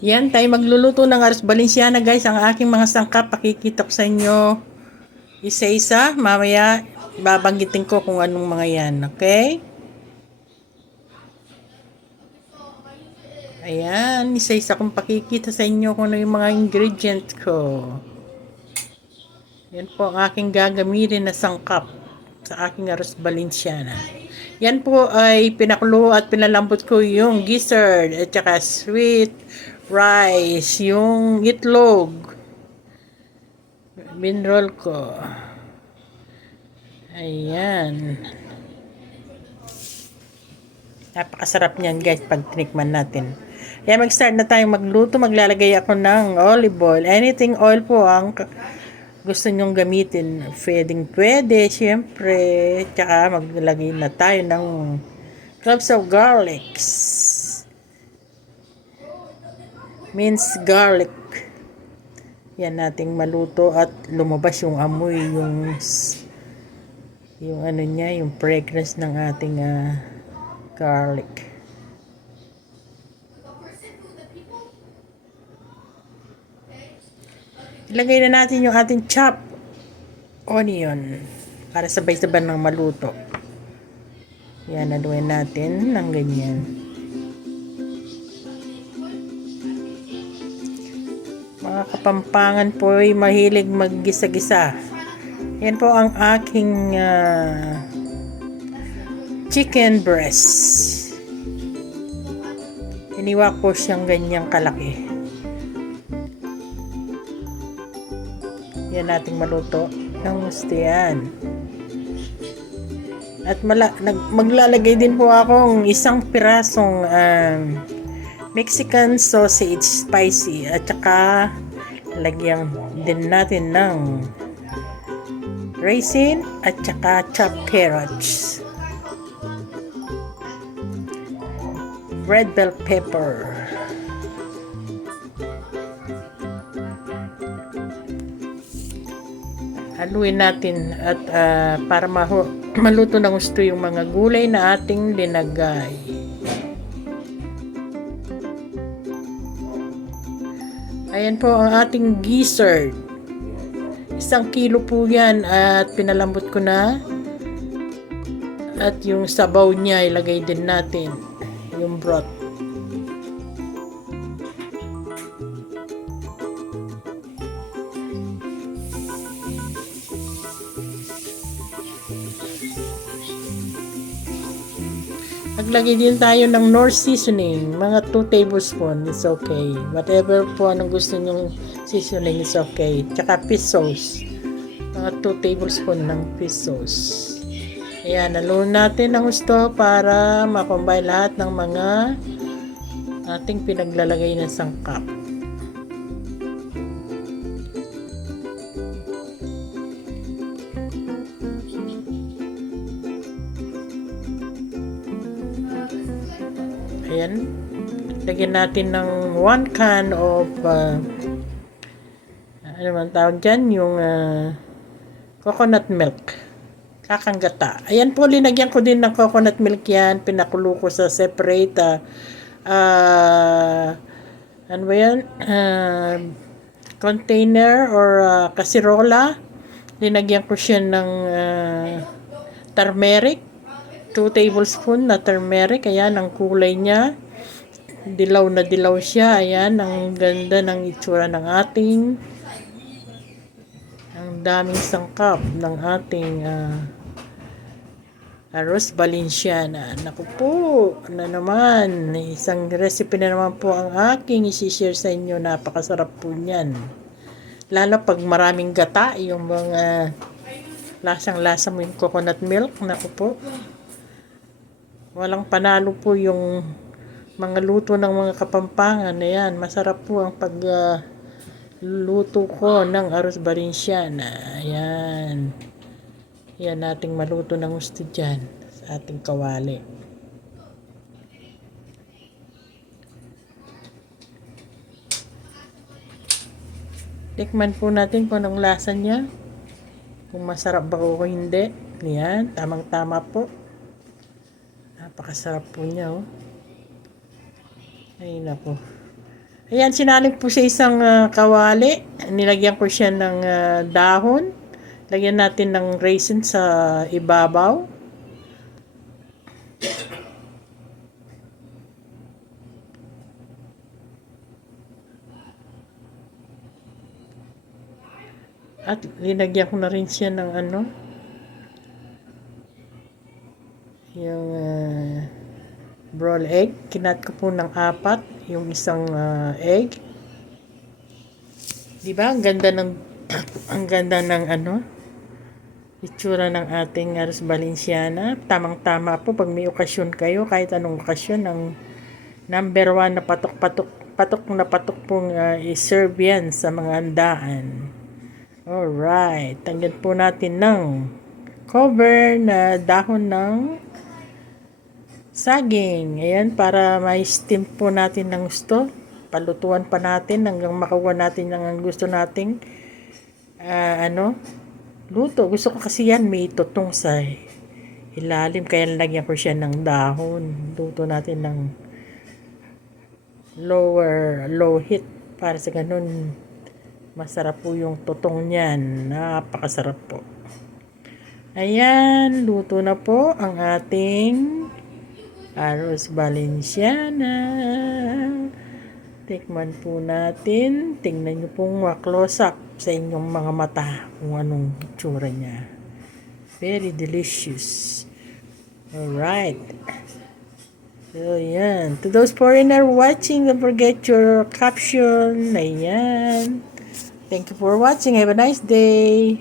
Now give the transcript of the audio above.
Yan, tayo magluluto ng arroz Valenciana guys. Ang aking mga sangkap, pakikita ko sa inyo isa-isa. Mamaya, babanggitin ko kung anong mga yan. Okay? Ayan, isa-isa kong pakikita sa inyo kung ano yung mga ingredients ko. Yan po ang aking gagamitin na sangkap sa aking arroz Valenciana. Yan po ay pinakulo at pinalambot ko yung gizzard at saka sweet rice, yung itlog. Binroll ko. Ayan. Napakasarap niyan guys pag tinikman natin. Kaya mag-start na tayong magluto. Maglalagay ako ng olive oil. Anything oil po ang gusto nyong gamitin. Pwede, syempre. Tsaka maglagay na tayo ng cloves of garlic. Minced garlic. Yan nating maluto at lumabas yung amoy, yung ano niya, yung fragrance ng ating garlic. Ilagay na natin yung ating chopped onion para sabay-sabay ng maluto. Yan, naluin natin ng ganyan. Mga Kapampangan po ay mahilig maggisa-gisa. Yan po ang aking chicken breast. Iniwa ko siyang ganyang kalaki. Yan nating maluto ng gusto yan. At maglalagay din po akong isang pirasong Mexican sausage spicy at saka lagyan din natin ng raisin at saka chopped carrots, red bell pepper, haluin natin at para maluto ng gusto yung mga gulay na ating linagay. Ayan po ang ating gizzard. 1 kilo po yan at pinalambot ko na. At yung sabaw niya ilagay din natin. Yung broth. Maglagay din tayo ng Knorr seasoning, mga 2 tablespoons, it's okay. Whatever po anong gusto nyong seasoning is okay. Tsaka fish sauce, mga 2 tablespoons ng fish sauce. Ayan, haluin natin ang gusto para makombine lahat ng mga ating pinaglalagay ng sangkap. Ayan, lagyan natin ng 1 can of ano man tawag dyan, yung coconut milk, kakanggata. Ayan po, linagyan ko din ng coconut milk yan, pinakulo ko sa separate ano ba yan, container or kasirola. Linagyan ko siya ng turmeric, 2 tablespoons na turmeric. Ayan ang kulay niya, dilaw na dilaw siya. Ayan ang ganda ng itsura ng ating, ang daming sangkap ng ating arroz Valenciana. Naku po, na naman, isang recipe na naman po ang aking isi-share sa inyo. Napakasarap po niyan, lalo pag maraming gata, yung mga lasang-lasa mo yung coconut milk. Naku po, walang panalo po yung mga luto ng mga Kapampangan. Ayan, masarap po ang pagluto ko ng arroz Valenciana. Ayan. Yan nating maluto ng gusto dyan sa ating kawali. Tikman po natin kung anong lasa niya, kung masarap ba o hindi. Yan, tamang-tama po. Napakasarap po niya, oh. Ay nako. Ayan, sinalin po sa isang kawali. Nilagyan ko siya ng dahon. Lagyan natin ng raisin sa ibabaw. At linagyan ko na rin siya ng ano, yung broiled egg. Kinat ko po ng 4 yung isang egg. Di ba? Ang ganda ng ang ganda ng ano, itsura ng ating arroz valenciana. Tamang-tama po pag may okasyon kayo, kahit anong okasyon, ang number 1 na patok pong i-serve yan sa mga handaan. Alright, tanggal po natin ng cover na dahon ng saging. Ayan, para may steam po natin ng gusto. Palutuan pa natin hanggang makuha natin ang gusto nating luto. Gusto ko kasi yan may tutong sa ilalim, kaya lagyan ko siya ng dahon. Luto natin ng low heat para sa ganun masarap po yung tutong niyan. Napakasarap po. Ayan, luto na po ang ating arroz valenciana. Tikman po natin. Tingnan nyo pong close up sa inyong mga mata kung anong itsura niya. Very delicious. Alright. So, yan. To those foreigner watching, don't forget your caption. Ayan. Thank you for watching. Have a nice day.